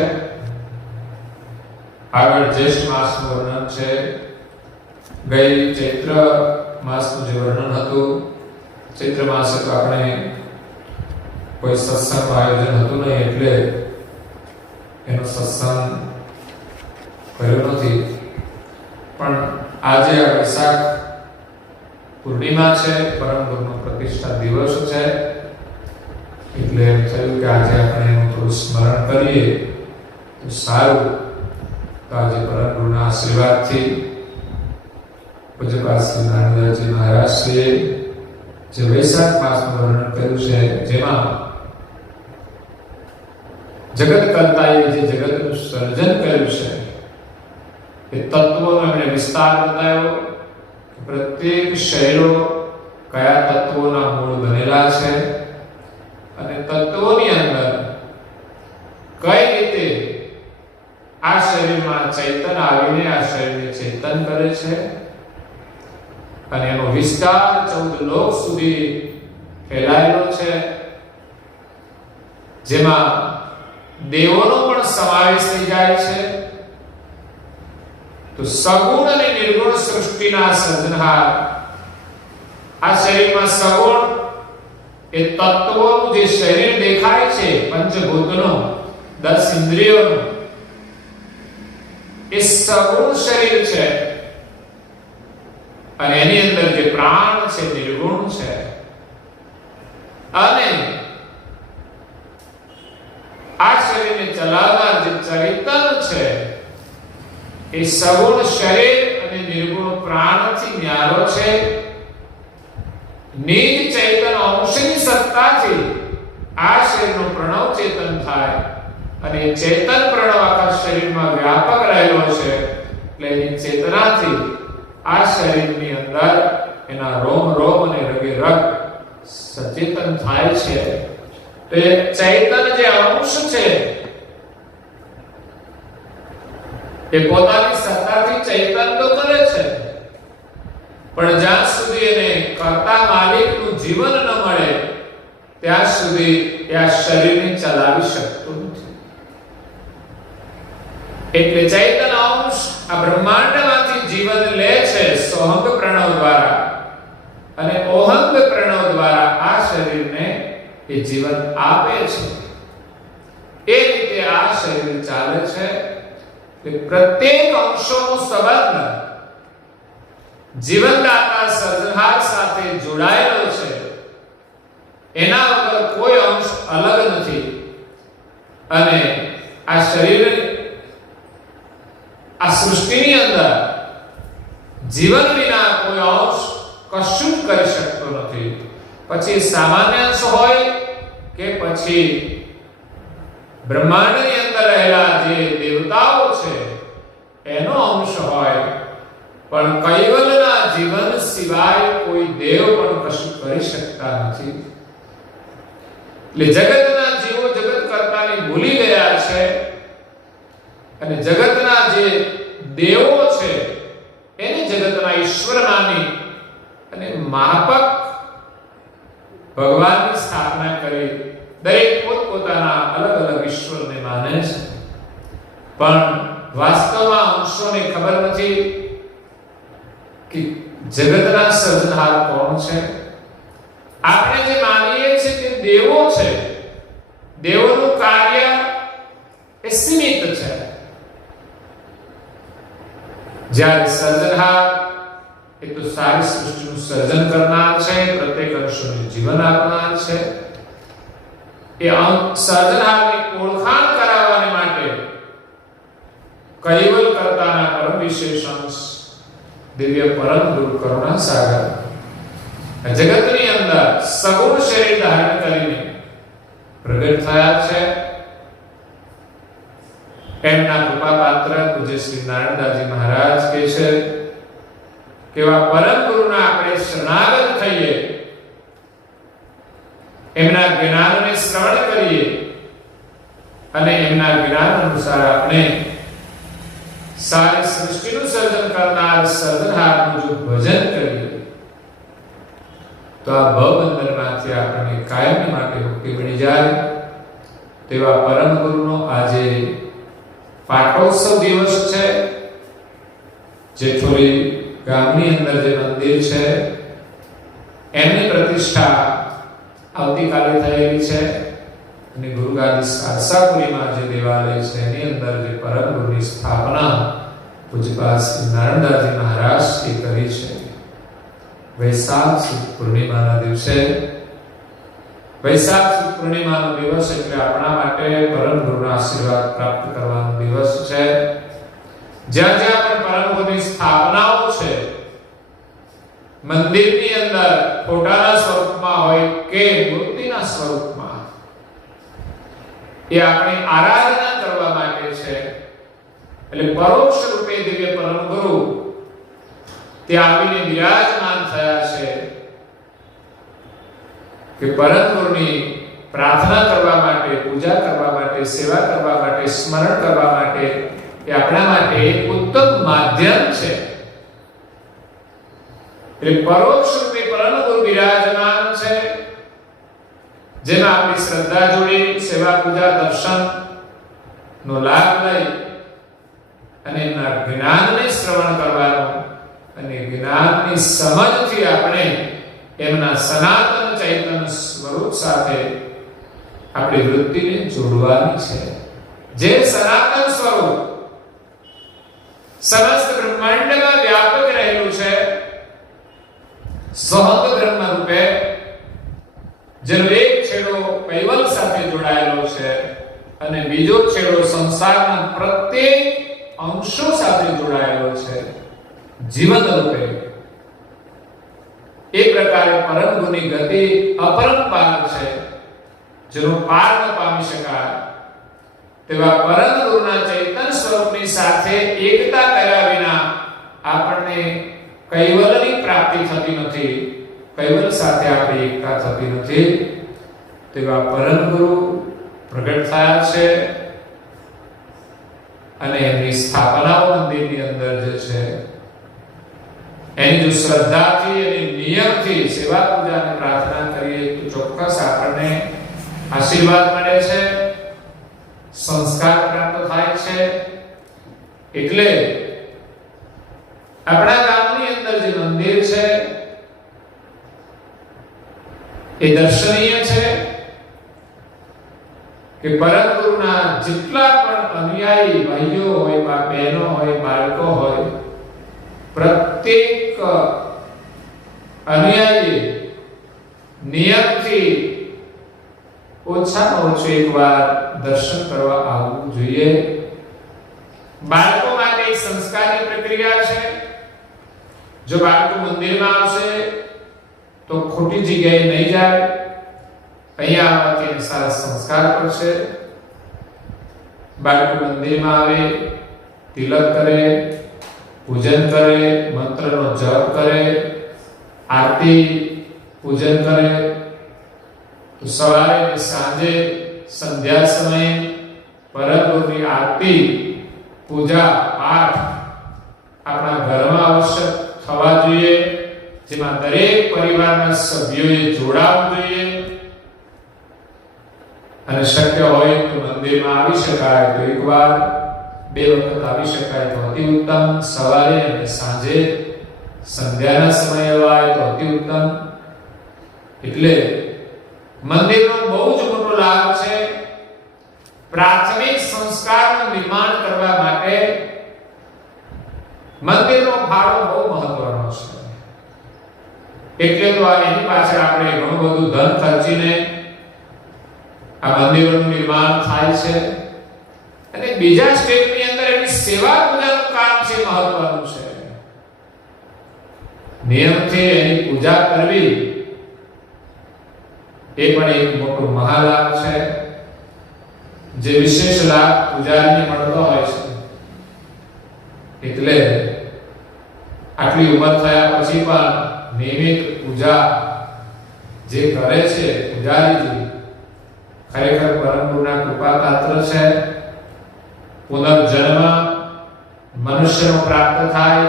આગળ જ્યેષ્ઠ માસનું વર્ણન છે. ગઈ ચૈત્ર માસનું જે વર્ણન હતું, ચૈત્ર માસે તો આપણે કોઈ સત્સંગ આયોજન હતું નહીં એટલે એનો સત્સંગ કર્યો નથી. પણ આજે આ વૈશાખ પૂર્ણિમા છે, પરમ ગુરુનો પ્રતિષ્ઠા દિવસ છે, એટલે એમ થયું કે આજે આપણે એનું થોડું સ્મરણ કરીએ તો સારું. તો આજે પરમ ગુરુના આશીર્વાદથી પૂજ્યપાદ શ્રી નારાયણદાસજી મહારાજશ્રીએ જે વૈશાખ માસનું વર્ણન કર્યું છે, જેમાં જગત કરતાએ જે જગતનું સર્જન કર્યું છે એ તત્વોનો એમણે વિસ્તાર બતાવ્યો. પ્રત્યેક શરીરો કયા તત્વોના મૂળ બનેલા છે અને તત્વોની અંદર કઈ રીતે આ શરીરમાં ચૈતન આવીને આ શરીરને ચેતન કરે છે અને એનો વિસ્તાર 14 લોક સુધી ફેલાયેલો છે, જેમાં દેવોનો પણ સમાવેશ થઈ જાય છે. તો સગુણ અને નિર્ગુણ સૃષ્ટિના સર્જનહાર આ શરીરમાં સગુણ એ તત્વોનું જે શરીર દેખાય છે, પંચભૂતનું, 10 ઇન્દ્રિયોનું, એ સગુણ શરીર છે અને એની અંદર જે પ્રાણ છે નિર્ગુણ છે, અને આ શરીરને ચલાવનાર જે ચૈતન્ય છે એ સગુણ શરીર અને નિર્ગુણ પ્રાણથી ન્યારો છે. નિજ ચૈતન્ય અંશની સત્તાથી આ શરીરનું પ્રણવ ચેતન થાય અને ચેતન પ્રણવ આખા શરીરમાં વ્યાપક રહેલો છે. એટલે એની ચેતનાથી આ શરીરની અંદર એના રોમ રોમ અને રગે રગ સચેતન થાય છે. તો એ ચૈતન્ય જે અંશ છે એ પોતાની સત્તાથી ચૈતન્ય તો કરે છે, પણ જ્યાં સુધી એને કર્તા માલિકનું જીવન ન મળે ત્યાં સુધી એ આ શરીરને ચલાવી શકતું નથી. એટલે ચૈતન્ય અંશ આ બ્રહ્માંડમાંથી જીવન લે છે સોહંગ પ્રણવ દ્વારા, અને ઓહંગ પ્રણવ દ્વારા આ શરીરને એ જીવન આપે છે. એ રીતે આ શરીર ચાલે છે. પ્રત્યેક અંશોનો સંબંધ જીવનદાતા સર્જનહાર સાથે જોડાયેલો છે. એના વગર કોઈ અંશ અલગ નથી. અને આ શરીર આ સૃષ્ટિની અંદર જીવન વિના કોઈ અંશ કશું જ કરી શકતો નથી. પછી સામાન્ય અંશ હોય કે પછી બ્રહ્માંડની અંદર રહેલા જે દેવતાઓ છે એનો અંશ હોય, પણ કૈવલ્યના જીવન સિવાય કોઈ દેવ પણ કશું કરી શકતા નથી. એટલે જગતના જીવો જગત કરતાને ભૂલી ગયા છે, અને જગતના જે દેવો છે એને જગતના ઈશ્વર માની અને માપક ભગવાનની સ્થાપના કરી દરેક પોતપોતાના અલગ અલગ ઈશ્વરને માને છે. પણ વાસ્તવમાં અંશોને ખબર નથી કે જગતના સર્જનહાર કોણ છે. આપણે જે માનીએ છીએ તે દેવો છે, દેવોનું કાર્ય એ સીમિત છે. જ્યારે સર્જનહાર એ તો સારી સૃષ્ટિનું સર્જન કરનાર છે, પ્રત્યેક અંશોને જીવન આપનાર છે. એ સર્જનહારની ઓળખાણ કરાવવાને માટે કૈવલ કરતાના પરમ વિશેષ અંશ દિવ્ય પરમ ગુરુ કરુણા સાગર જગતની અંદર સગુણ શરીર ધારણ કરીને પ્રગટ થયા છે. એમના કૃપા પાત્ર પૂજ્ય શ્રી નારાયણદાસજી મહારાજ કહે છે કે એવા પરમ ગુરુના આપણે શરણાગત થઈએ, એમના જ્ઞાનને શ્રવણ કરીએ અને એમના જ્ઞાન અનુસાર આપણે સારી સૃષ્ટિનું સર્જન કરનાર સર્જનહારનું જો ભજન કરીએ તો આ ભવબંધનમાંથી આપણને કાયમ માટે મુક્તિ મળી જાય. તેવા પરમ ગુરુનો આજે પાટોત્સવ દિવસ છે. જેઠોલી ગામની અંદર જે મંદિર છે એમની પ્રતિષ્ઠા આવતીકાલે થયેલી છે, અને ગુરુગાદી સારસાપુરીમાં જે દેવાલય છે એની અંદર જે પરમ ગુરુની સ્થાપના પૂજ્યપાદ શ્રી નારાયણદાસજી મહારાજ કરી છે. વૈશાખ સુદ પૂર્ણિમાના દિવસે, વૈશાખ સુદ પૂર્ણિમાનો દિવસ એટલે આપણા માટે પરમ ગુરુના આશીર્વાદ પ્રાપ્ત કરવાનો દિવસ છે. જ્યાં જ્યાં પણ પરમ ગુરુની સ્થાપનાઓ છે, મંદિરની અંદર ફોટાના સ્વરૂપમાં હોય કે મૂર્તિના સ્વરૂપમાં, એ આપણે આરાધના કરવા માટે છે. એટલે પરોક્ષ રૂપે દિવ્ય પરમ ગુરુ ત્યાં આવીને વિરાજમાન થયા છે કે પરમ ગુરુની પ્રાર્થના કરવા માટે, પૂજા કરવા માટે, સેવા કરવા માટે, સ્મરણ કરવા માટે એ આપણા માટે એક ઉત્તમ માધ્યમ છે. એટલે પરોક્ષ રૂપે પરમ ગુરુ વિરાજમાન છે, જેમાં આપણી શ્રદ્ધા જોડી સેવા, પૂજા, દર્શન નો લાભ લઈ અને એમના જ્ઞાનને શ્રવણ કરવાનો, અને જ્ઞાનની સમજથી આપણે એમના સનાતન ચૈતન્ય સ્વરૂપ સાથે આપણી વૃત્તિને જોડવાની છે. જે સનાતન સ્વરૂપ સમસ્ત બ્રહ્માંડમાં વ્યાપક રહેલું છે, સહંગ બ્રહ્મ રૂપે, જેનો એક છેડો કૈવલ સાથે જોડાયેલો છે અને બીજો છેડો સંસારના પ્રત્યેક અંશો સાથે જોડાયેલો છે, જીવન રૂપે. એ પ્રકારે પરમ ગુરુની ગતિ અપરંપાર છે, જેનો પાર ન પામી શકાય. તેવા પરમ ગુરુના ચૈતન્ય સ્વરૂપની સાથે એકતા કર્યા વિના આપણને કૈવલની પ્રાપ્તિ થતી નથી, કૈવલ સાથે આપણી એકતા થતી નથી. તેવા પરમ ગુરુ પ્રગટ થયા છે અને એમની સ્થાપનાઓ મંદિરની અંદર જે છે એની જો શ્રદ્ધાથી અને નિયમથી સેવા પૂજા અને પ્રાર્થના કરીએ તો ચોક્કસ આપણને આશીર્વાદ મળે છે, સંસ્કાર પ્રાપ્ત થાય છે. એટલે આપણા ગામની અંદર જે મંદિર છે એ દર્શનીય છે કે પરમ ગુરુના જેટલા પણ અનુયાયી ભાઈઓ હોય, બહેનો હોય, બાળકો હોય, પ્રત્યેક અનુયાયી નિયમથી ઓછામાં ઓછું એકવાર દર્શન કરવા આવવું જોઈએ. બાળકો માટે એક સંસ્કારની પ્રક્રિયા છે. જો બાળકો મંદિરમાં આવશે તો ખોટી જગ્યાએ નહીં જાય, અહીંયા આવવાથી સારા સંસ્કાર પડશે. બાળકો મંદિરમાં આવે, તિલક કરે, પૂજન કરે, મંત્રનો જપ કરે, આરતી પૂજન કરે, તો સવારે અને સાંજે સંધ્યા સમયે પરમ ગુરુની આરતી પૂજા પાઠ આપણા ઘરમાં અવશ્ય થવા જોઈએ, જેમાં દરેક પરિવારના સભ્યોએ જોડાવવું જોઈએ. અને શક્ય હોય તો મંદિરમાં આવી શકાય તો એકવાર, 2 વખત આવી શકાય તો અતિ ઉત્તમ. સવારે અને સાંજે સંધ્યાના સમયે આવે તો અતિ ઉત્તમ. એટલે મંદિરનો બહુ જ મોટો લાભ છે. પ્રાથમિક સંસ્કારનું નિર્માણ કરવા માટે મંદિરનો ફાળો બહુ મહત્વનો છે. એટલે તો એની પાછળ આપણે ઘણું બધું ધન ખર્ચીને આ મંદિરોનું નિર્માણ થાય છે. અને બીજા સ્ટેપની અંદર એની સેવા પૂજાનું કામ છે, મહત્વનું છે. નિયમથી એની પૂજા કરવી એ પણ એક મોટો મહાલાભ છે, જે વિશેષ લાભ પૂજારીને મળતો હોય છે. એટલે આટલી ઉંમર થયા પછી પણ નિયમિત પૂજા જે કરે છે પૂજારીજી, ખરેખર પરમ ગુરુના કૃપા પાત્ર છે. પુનર્જન્મ મનુષ્યનો પ્રાપ્ત થાય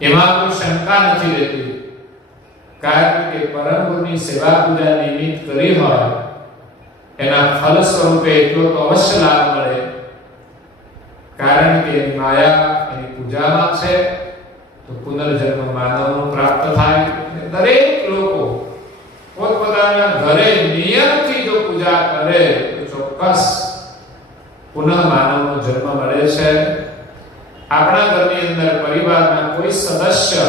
એમાં કોઈ શંકા નથી રહેતી, કારણ કે પરમ ગુરુની સેવા પૂજા નિયમિત કરી હોય એના ફલ સ્વરૂપે એટલો તો અવશ્ય લાભ મળે, કારણ કે એની માયા એની પૂજામાં છે. તો પુનર્જન્મ માનવનો પ્રાપ્ત થાય. દરેક લોકો પોતપોતાના ઘરે નિયમથી જો પૂજા કરે તો ચોક્કસ પુનઃ માનવનો જન્મ મળે છે. આપણા ઘરની અંદર પરિવારના કોઈ સદસ્ય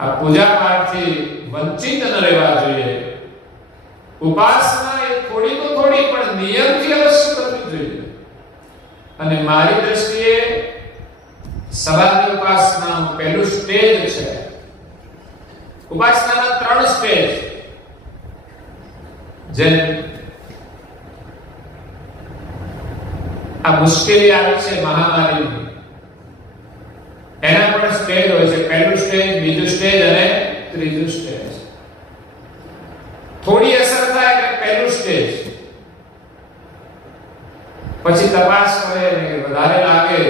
આ પૂજા પાઠથી વંચિત ન રહેવા જોઈએ. ઉપાસના એ થોડી તો થોડી પણ નિયમથી અવશ્ય કરવી જોઈએ. અને મારી દ્રષ્ટિએ સવારની ઉપાસનાનું પહેલું સ્ટેજ છે. ઉપાસનાના 3 સ્ટેજ, જેમ આ મુશ્કેલી આવી છે મહામારીની, એના પણ સ્ટેજ હોય છે. પહેલું સ્ટેજ, બીજું સ્ટેજ અને ત્રીજું સ્ટેજ. થોડી અસર થાય એટલે પહેલું સ્ટેજ, પછી તપાસ કરે અને વધારે લાગે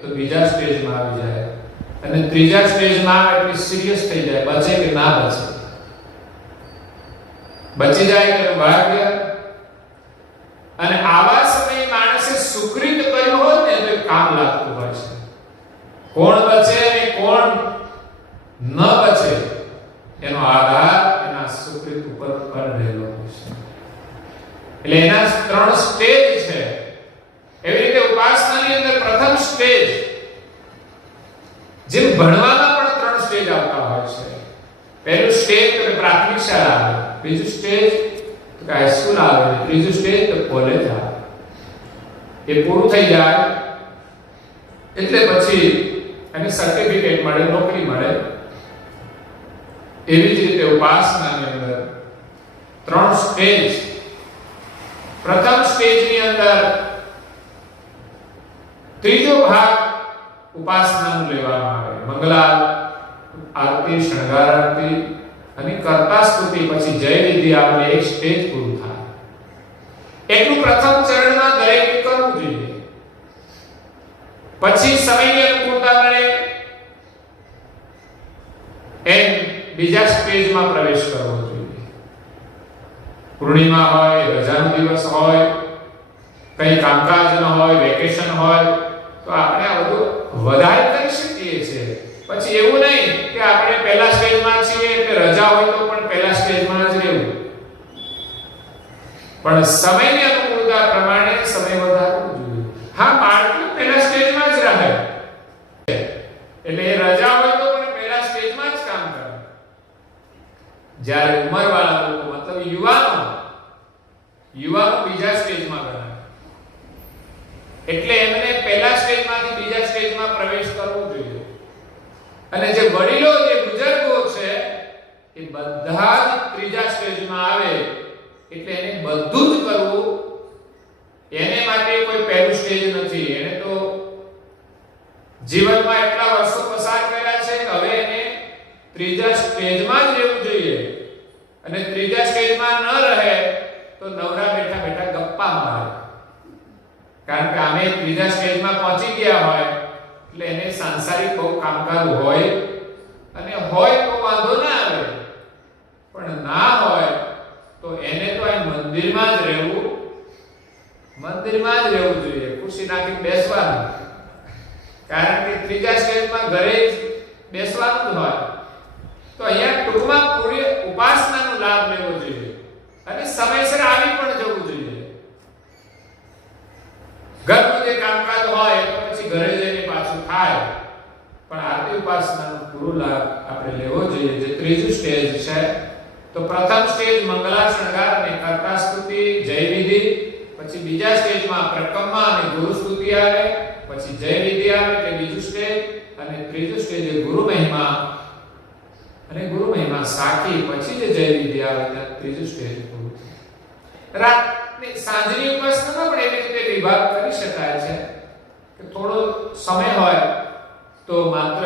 તો બીજા સ્ટેજમાં આવી જાય, અને ત્રીજા સ્ટેજમાં આવે એટલે સિરિયસ થઈ જાય, બચે કે ના બચે. બચી જાય તો ભાગ્ય. અને આવા સમયે માણસે સુકૃત કર્યું હોત ને તો કામ લાગતું હોય છે. કોણ બચે અને કોણ ન બચે એનો આધાર એના સુકૃત ઉપર રહેલો હોય છે. એટલે એના 3 સ્ટેજ છે. એવી રીતે ઉપાસનાની અંદર પ્રથમ સ્ટેજ, જેમ ભણવામાં પણ 3 સ્ટેજ આવતા હોય છે. પહેલું સ્ટેજ તો પ્રાથમિક શાળા આવે, બીજું સ્ટેજ તો હાઈસ્કૂલ આવે, ત્રીજું સ્ટેજ તો કોલેજ આવે. એ પૂરું થઈ જાય એટલે પછી એને સર્ટિફિકેટ મળે, નોકરી મળે. એવી જ રીતે ઉપાસનાની અંદર 3 સ્ટેજ. પ્રથમ સ્ટેજની અંદર ત્રીજો ભાગ ઉપાસનાનું લેવામાં આવે. મંગલા આરતી, શણગાર આરતી અને કર્તા સ્તુતિ, પછી જય વિધિ આવે, એક સ્ટેજ પૂરું થાય. એટલું પ્રથમ ચરણમાં દરેક કરવું જોઈએ. પછી સમયની અનુકૂળતા મળે એમ બીજા સ્ટેજમાં પ્રવેશ કરવો જોઈએ. પૂર્ણિમા હોય, રજાનો દિવસ હોય, કઈ કામકાજ ન હોય, વેકેશન હોય, તો આપણે આ બધું વધારે કરી શકીએ છીએ. પછી એવું નહીં કે આપણે પહેલા સ્ટેજમાં છીએ એટલે રજા હોય તો પણ પહેલા સ્ટેજમાં જ રહેવું. પણ સમયની અનુકૂળતા પ્રમાણે સમય વધારવો જોઈએ. હા, બાળકો પહેલા સ્ટેજમાં જ રહે એટલે એ રજા હોય તો પણ પહેલા સ્ટેજમાં જ કામ કરે. જ્યારે ઉંમરવાળા લોકો, મતલબ યુવાનો બીજા સ્ટેજમાં ગણાય. એટલે એમને પહેલા સ્ટેજમાંથી બીજા સ્ટેજમાં પ્રવેશ કરવો જોઈએ. અને જે વડીલો, જે બુઝુર્ગો છે, એ બધા જ ત્રીજા સ્ટેજમાં આવે. એટલે એને બધું જ કરવું. એને માટે કોઈ પહેલું સ્ટેજ નથી. એને તો જીવનમાં એટલા વર્ષો પસાર કર્યા છે કે હવે એને ત્રીજા સ્ટેજમાં જ રહેવું જોઈએ. અને ત્રીજા સ્ટેજમાં ન રહે તો નવરા બેઠા બેઠા ગપ્પા મારે. કારણ કે આમે ત્રીજા સ્ટેજમાં પહોંચી ગયા હોય એટલે એને સાંસારિક બહુ કામકાજ હોય, અને હોય તો વાંધો ના આવે, પણ ના હોય તો એને તો આ મંદિરમાં જ રહેવું જોઈએ. ખુરશી નાખી બેસવાનું. કારણ કે ત્રીજા સ્ટેજમાં ઘરે જ બેસવાનું જ હોય. તો અહીંયા ટૂંકમાં પૂરી ઉપાસનાનો લાભ લેવો જોઈએ અને સમયસર આવી પણ જવું જોઈએ. ઘરનું જે કામકાજ હોય તો પછી ઘરે જઈને પાછું થાય, પણ આરતી ઉપાસનાનો પૂરો લાભ આપણે લેવો જોઈએ. જે ત્રીજું સ્ટેજ છે, તો પ્રથમ સ્ટેજ મંગલા, શણગાર અને કર્તા સ્તુતિ, જય વિધિ. પછી બીજા સ્ટેજમાં પ્રકમ્મા અને ગુરુ સ્તુતિ આવે. પછી જય વિધિ આવે એટલે બીજું સ્ટેજ. અને ત્રીજું સ્ટેજ ગુરુ મહિમા અને ગુરુ મહિમા સાખી. પછી જે જય વિધિ આવે ત્યાં ત્રીજું સ્ટેજ પૂરું થાય. રાતની સાંજની ઉપાસનામાં પણ એવી રીતે વિભાગ કરી શકાય છે કે થોડો સમય હોય તો માત્ર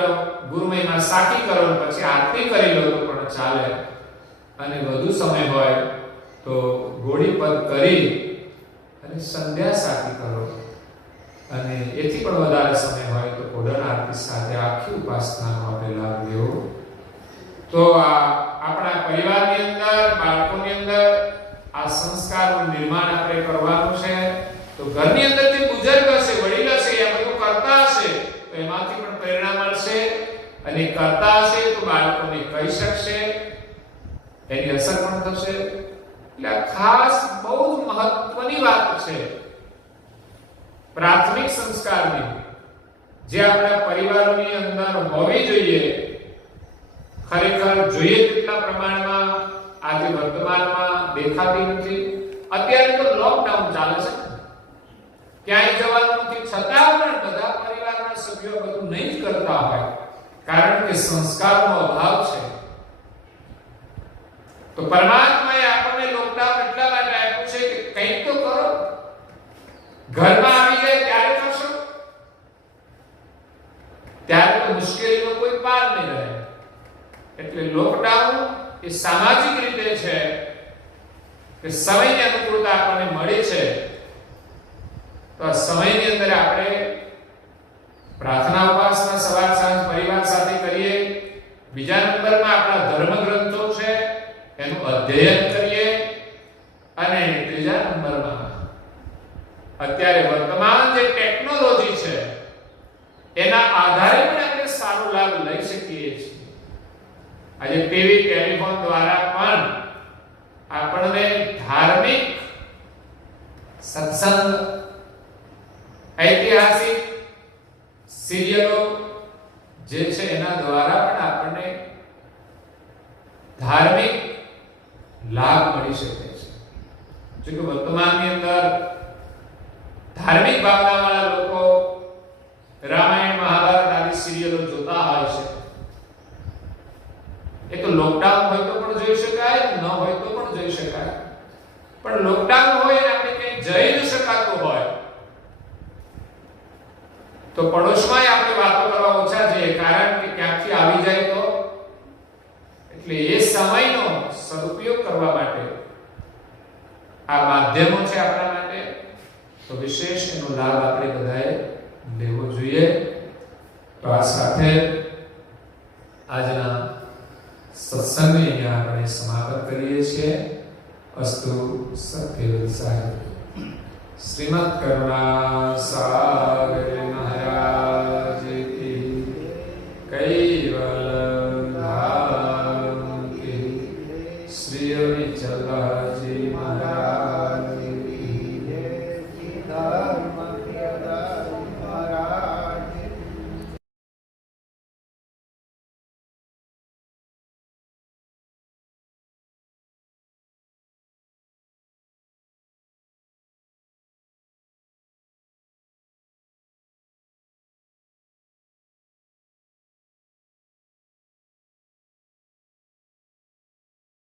ગુરુ મહિમા સાખી કરો, પછી આરતી કરી લો તો પણ ચાલે. અને વધુ સમય હોય તો ગોળી પદ કરી અને સંધ્યા સાખી કરો. અને એથી પણ વધારે સમય હોય તો કોડર આરતી સાથે આખી ઉપાસનાનો આપણે લાભ લેવો. તો આપણા પરિવારની અંદર, બાળકોની અંદર આ સંસ્કારનું નિર્માણ આપણે કરવાનું છે. તો ઘરની અંદર જે બુઝુર્ગ હશે, વડીલ હશે, આ બધું કરતા હશે તો એમાંથી પણ પ્રેરણા મળશે. અને કરતા હશે તો બાળકોને કહી શકશે, એની અસર પણ થશે. એટલે ખાસ બહુ જ મહત્વની વાત છે પ્રાથમિક સંસ્કારની, જે આપણા પરિવારોની અંદર હોવી જોઈએ. ખરેખર જોઈએ તેટલા પ્રમાણમાં આજે વર્તમાનમાં દેખાતી નથી. અત્યારે તો લોકડાઉન ચાલે છે, ક્યાંય જવાનું નથી, છતાં પણ બધા પરિવારના સભ્યો બધું નહીં જ કરતા હોય, કારણ કે સંસ્કારનો અભાવ છે. તો પરમાત્માએ આપણને લોકડાઉન એટલા માટે આપ્યું છે કે કંઈક તો કરો. ઘરમાં આવી જાય ત્યારે કરશો, ત્યારે તો મુશ્કેલીનો કોઈ પાર નહીં રહે. એટલે લોકડાઉન એ સામાજિક રીતે છે કે સમયની અનુકૂળતા આપણને મળી છે. તો આ સમયની અંદર આપણે પ્રાર્થના ઉપાસના સવાર સાંજ પરિવાર સાથે કરીએ. બીજા નંબરમાં આપણા ધર્મ ગ્રંથો છે એનું અધ્યયન કરીએ. અને ત્રીજા નંબરમાં અત્યારે વર્તમાન જે ટેકનોલોજી છે એના આધારે પણ આપણે સારો લાભ લઈ શકીએ છીએ. આજે ટીવી, ટેલિફોન દ્વારા પણ આપણને ધાર્મિક સત્સંગ ઐતિહાસિક સિરિયલો જે છે એના દ્વારા પણ આપણને ધાર્મિક લાભ મળી શકે છે. જો કે વર્તમાનની અંદર ધાર્મિક ભાવનાવાળા લોકો રામાયણ મહાભારત આદિ સિરિયલો જોતા હોય છે. એ તો લોકડાઉન હોય તો પણ જોઈ શકાય, ન હોય તો પણ જોઈ શકાય. પણ લોકડાઉન હોય અને આપણે કંઈ જઈ ન શકાતું હોય તો પડોશમાં આપણે વાતો કરવા ઓછા જઈએ, કારણ કે ક્યાંકથી આવી જાય તો. એટલે એ સમયનો સદુપયોગ કરવા માટે આ માધ્યમો છે આપણા માટે, તો વિશેષ એનો લાભ આપણે બધાએ લેવો જોઈએ. તો આ સાથે આજના સત્સંગને અહીંયા આપણે સમાપ્ત કરીએ છીએ. અસ્તુ સત્યવદ સાહેબ શ્રીમદ કરુણા સાગર મહારાજ કી, કૈવલ ધામ કી, શ્રી અવિચલજી મહારાજ